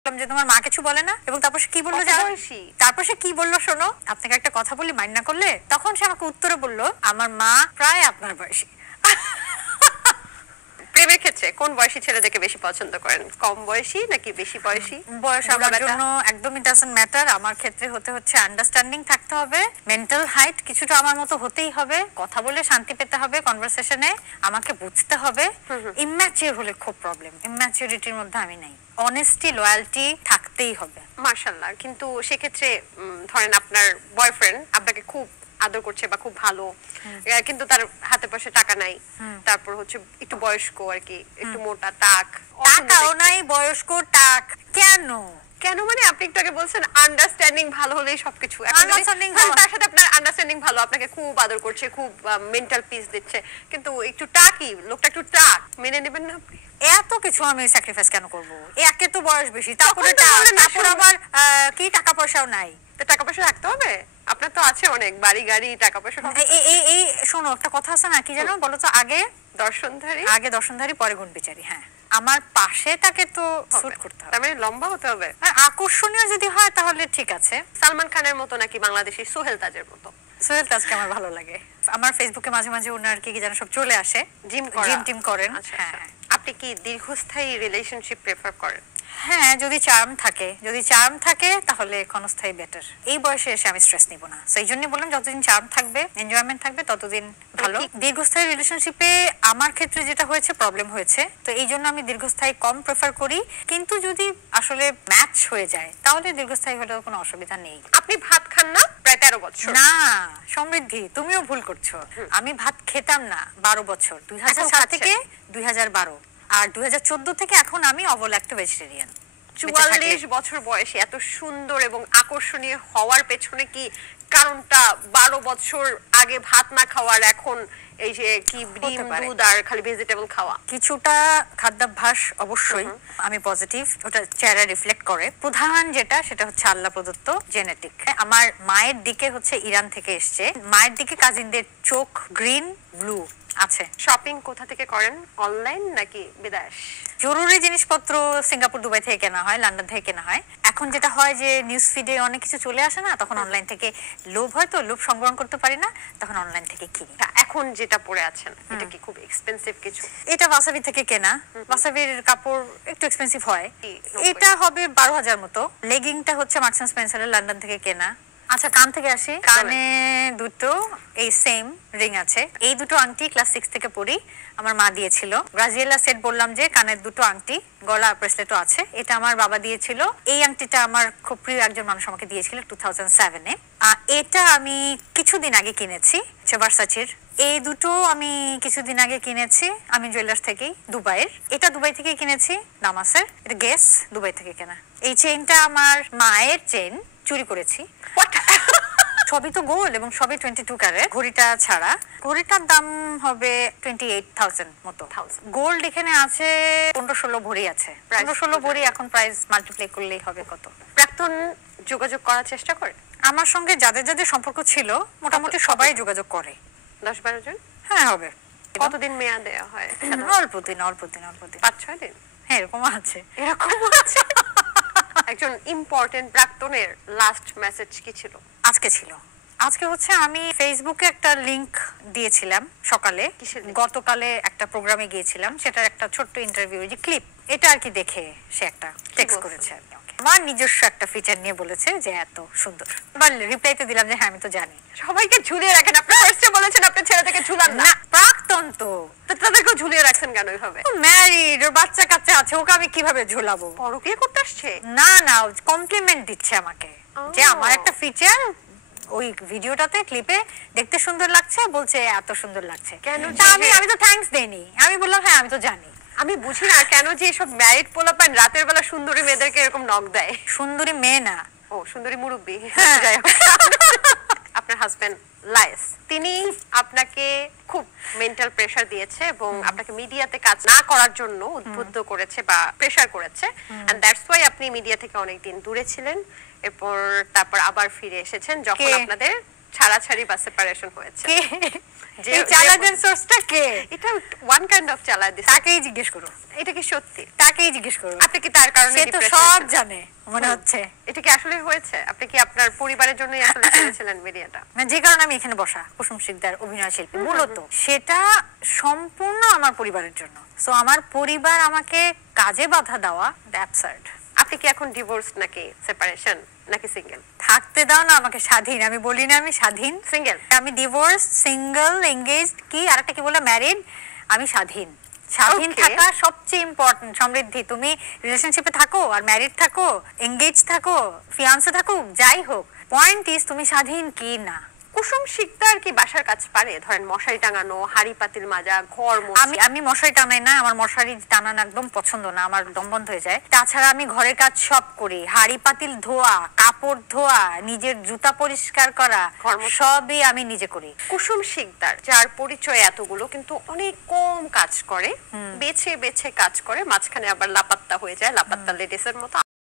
যে তোমার মা কিছু বলে না, এবং তারপর সে কি বললো তারপর সে কি বললো শোনো, আপনাকে একটা কথা বলি মাইন্ড না করলে, তখন সে আমাকে উত্তরে বললো আমার মা প্রায় আপনার বয়সী। প্রেমের ক্ষেত্রে কোন বয়সী ছেলেদেরকে বেশি পছন্দ করেন, কম বয়সী নাকি বেশি বয়সী? বয়স আমার জন্য একদমই ডাজন্ট ম্যাটার। আমার ক্ষেত্রে হচ্ছে আন্ডারস্ট্যান্ডিং থাকতে হবে, মেন্টাল হাইট কিছুটা আমার মতো হতেই হবে, কথা বলে শান্তি পেতে হবে, কনভারসেশনে আমাকে বুঝতে হবে। ইম্যাচিউর হলে খুব প্রবলেম, ইম্যাচিউরিটির মধ্যে আমি নাই। অনেস্টি লয়ালটি থাকতেই হবে। মাশাআল্লাহ। কিন্তু সেক্ষেত্রে ধরেন আপনার বয়ফ্রেন্ড আপনাকে খুব আদর করছে বা খুব ভালো, কিন্তু তার হাতে পয়সা টাকা নাই, তারপর হচ্ছে একটু বয়স্ক আর কি, একটু মোটা, টাকাও নাই, বয়স্ক, টাক কেন? কেন মানে আপনি একটু আগে বলছেন আন্ডারস্ট্যান্ডিং ভালো হলেই সবকিছু। তার সাথে আপনার আন্ডারস্ট্যান্ডিং ভালো, আপনাকে খুব আদর করছে, খুব মেন্টাল পিস দিচ্ছে, কিন্তু একটু টাকই, লোকটা একটু টাক, মেনে নেবেন না আপনি? এত কিছু আমি স্যাক্রিফাইস কেন করব? একে তো বয়স বেশি, তারপরে আবার কি টাকা পয়সাও নাই। তো টাকা পয়সা রাখতে হবে, আপনার তো আছে অনেক বাড়ি গাড়ি, টাকা পয়সা। এই শোনো, একটা কথা আছে না, কি জানো বলো তো, আগে দর্শনধারী পরে গুণ বিচারি। হ্যাঁ, আমার পাশে তাকে তো শুট করতে হবে, তার মানে লম্বা হতে হবে, আর আকর্ষণীয় যদি হয় তাহলে ঠিক আছে। সালমান খানের মতো নাকি বাংলাদেশি সোহেল তাজের মতো? সোহেল তাজকে আমার ভালো লাগে। আমার ফেসবুকে মাঝে মাঝে ওনার কি যেন সব চলে আসে, জিম টিম করেন। হ্যাঁ, আপনি কি দীর্ঘস্থায়ী রিলেশনশিপ প্রেফার করেন? হ্যাঁ, যদি চার্ম থাকে তাহলে ক্ষণস্থায়ী বেটার। এই বয়সে এসে আমি স্ট্রেস নিব না, সেই জন্য বললাম যতদিন চার্ম থাকবে, এনজয়মেন্ট থাকবে, ততদিন ভালো। দীর্ঘস্থায়ী রিলেশনশিপে আমার ক্ষেত্রে যেটা হয়েছে, প্রবলেম হয়েছে, তো এই জন্য আমি দীর্ঘস্থায়ী কম প্রেফার করি। কিন্তু যদি আসলে ম্যাচ হয়ে যায় তাহলে দীর্ঘস্থায়ী হলেও কোনো অসুবিধা নেই। আপনি ভাত খান না প্রায় 13 বছর? না সমৃদ্ধি, তুমিও ভুল করছো। আমি ভাত খেতাম না 12 বছর, 2007 থেকে 2012, আর 2014 থেকে এখন আমি অবল্যাক্ট ভেজিটেরিয়ান। 44 বছর বয়সে এত সুন্দর এবং আকর্ষণীয় হওয়ার পেছনে কি কারণটা 12 বছর আগে ভাত না খাওয়ার, এখন এই যে কি ডিম দুধ আর খালি ভেজিটেবল খাওয়া? কিছুটা খাদ্যাভ্যাস অবশ্যই আমি পজিটিভ, ওটা চেহারা রিফ্লেক্ট করে। প্রধান সেটা হচ্ছে আল্লাহ প্রদত্ত জেনেটিক। আমার মায়ের দিকে হচ্ছে ইরান থেকে এসছে, মায়ের দিকে কাজিনদের চোখ গ্রিন ব্লু আছে। শপিং কোথা থেকে করেন, অনলাইন নাকি বিদেশ? জরুরি জিনিসপত্র সিঙ্গাপুর দুবাই থেকে কেনা হয়, লন্ডন থেকে কেনা হয়। এখন যেটা হয় যে নিউজ ফিডে অনেক কিছু চলে আসে না, তখন অনলাইন থেকে লোভ হয়, তো লোভ সংবরণ করতে পারি না, তখন অনলাইন থেকে কিনি। এখন যেটা পরে আছেন এটা কি খুব এক্সপেন্সিভ কিছু? এটা ওয়াসাবি থেকে কেনা, ওয়াসাবির কাপড় একটু এক্সপেন্সিভ হয়, এটা হবে 12,000 মতো। লেগিংটা হচ্ছে মার্কস এন্ড স্পেন্সারের, লন্ডন থেকে কেনা। আচ্ছা, কান থেকে আসি, কানে দুটো এই সেম রিং আছে। এই দুটো আংটি ক্লাস 6 থেকে পড়ি, আমার মা দিয়েছিল। গ্রাজিয়েলা সেট বললাম যে, কানের দুটো আংটি, গলা ব্রেসলেটও আছে, এটা আমার বাবা দিয়েছিল। এই আংটিটা আমার খুব প্রিয় একজন মানুষ আমাকে দিয়েছিল 2007-এ। এটা আমি কিছুদিন আগে কিনেছি ভার্সাচির। এই দুটো আমি কিছুদিন আগে কিনেছি আমি জুয়েলার্স থেকেই, দুবাইয়ের। এটা দুবাই থেকে কিনেছি, দামাসের, এটা গেস দুবাই থেকে কেনা। এই চেইনটা আমার মায়ের চেইন, চুরি করেছি। সবই তো গোল্ড এবং সবই 22 ক্যারেট, ঘড়িটা ছাড়া। ঘড়িটার দাম হবে 28,000 মতো। গোল্ড এখানে আছে 15-16 ভরি আছে, 15-16 ভরি। এখন প্রাইস মাল্টিপ্লাই করলেই হবে কত। প্রাক্তন যোগাযোগ করার চেষ্টা করে? আমার সঙ্গে যাদের যাদের সম্পর্ক ছিল মোটামুটি সবাই যোগাযোগ করে। 10-12 জন? হ্যাঁ, হবে। কতদিন মেয়াদ দেওয়া হয়? অল্প দিন 5-6 দিন। হ্যাঁ, এরকম আছে। একজন ইম্পর্টেন্ট প্রাক্তনের লাস্ট মেসেজ কি ছিল? আজকে হচ্ছে আমি ফেসবুকে একটা লিংক দিয়েছিলাম সকালে, গতকালে একটা প্রোগ্রামে গিয়েছিলাম, সেটার একটা ছোট্ট ইন্টারভিউ, যে ক্লিপ, এটা আর কি দেখে সে একটা টেক্সট করেছে। আমার নিজস্ব একটা ফিচার নিয়ে বলেছে যে এত সুন্দর। এবার রিপ্লাইতে দিলাম যে হ্যাঁ আমি তো জানি। সবাইকে ঝুলিয়ে রাখেন, আপনি ফার্স্টে বলেছেন আপনি ছেলে থেকে ঝুলান না। প্রাক্তন তো, তাদেরকে ঝুলিয়ে রাখছেন কেন এইভাবে? ম্যারিড, ওর বাচ্চা কাচ্চা আছে, ওকে আমি কিভাবে ঝুলাবো? পরকীয়া করতে আসছে? না, কমপ্লিমেন্ট দিচ্ছে আমাকে যে আমার একটা ফিচার ওই ভিডিওটাতে, ক্লিপে দেখতে সুন্দর লাগছে, বলছে এত সুন্দর লাগছে। কেন? আমি তো থ্যাঙ্কস দেইনি, আমি বললাম হ্যাঁ আমি তো জানি। আমি বুঝি না কেন যে সব ম্যারিড পোলাপান রাতের বেলা সুন্দরী মেয়েদেরকে এরকম নক দেয়। সুন্দরী মেয়ে না, ও সুন্দরী মুরব্বি। যাই হোক, আপনার হাজবেন্ড লায়েস, তিনি আপনাকে খুব মেন্টাল প্রেসার দিয়েছে এবং আপনাকে মিডিয়াতে কাজ না করার জন্য উদ্বুদ্ধ করেছে বা প্রেসার করেছে, এন্ড দ্যাটস ওয়াই আপনি মিডিয়া থেকে অনেকদিন দূরে ছিলেন। তারপর আবার ফিরে এসেছেন যখন আপনাদের ছাড়াছাড়ি বা সেপারেশন হয়েছে? কে যে এই চালানোর সোর্সটা কে? এটা ওয়ান কাইন্ড অফ চালা দিছে। তাকেই জিজ্ঞেস করো, এটা কি সত্যি? তাকেই জিজ্ঞেস করো, আপনি কি তার কারণে সে তো ডিপ্রেশন সব জানে মনে হচ্ছে। এটা কি আসলে হয়েছে? আপনি কি আপনার পরিবারের জন্যই আসলে ছেড়েছিলেন মিডিয়াটা? মানে যে কারণে আমি এখানে বসা, কুসুম শিকদার অভিনয় শিল্পী, মূলত সেটা সম্পূর্ণ আমার পরিবারের জন্য। সো আমার পরিবার আমাকে কাজে বাধা দেওয়া অ্যাবসার্ড। আপনি কি এখন ডিভোর্স নাকি সেপারেশন নাকি সিঙ্গেল? থাকতে দাও না আমাকে স্বাধীন, আমি বলি না আমি স্বাধীন। সিঙ্গেল? আমি ডিভোর্স, সিঙ্গেল, এঙ্গেজড, কি আরেকটা কি বলে, ম্যারিড। আমি স্বাধীন। স্বাধীন Okay. থাকা সবচেয়ে ইম্পর্টেন্ট সমৃদ্ধি। তুমি রিলেশনশিপে থাকো আর ম্যারিড থাকো, এঙ্গেজ থাকো, ফিয়ান্সে থাকো, যাই হোক, পয়েন্ট ইজ তুমি স্বাধীন কি না। কুসুম শিকদার কি বাসার কাজ পারে? ধরেন মশারি টাঙানো, হাড়ি পাতিল মাজা, ঘর মোছা। আমি মশারি টানাই না, আমার মশারি টানানো একদম পছন্দ না, আমার দম বন্ধ হয়ে যায়। তাছাড়া আমি ঘরের কাজ সব করি, হাড়ি পাতিল ধোয়া, কাপড় ধোয়া, নিজের জুতা পরিষ্কার করা, ঘর মোছা। সবই আমি নিজে করি। কুসুম শিকদার যার পরিচয় এতগুলো, কিন্তু অনেক কম কাজ করে, বেছে বেছে কাজ করে, মাঝখানে আবার লাপাত্তা হয়ে যায়, লাপাত্তা লেডিসের মতো।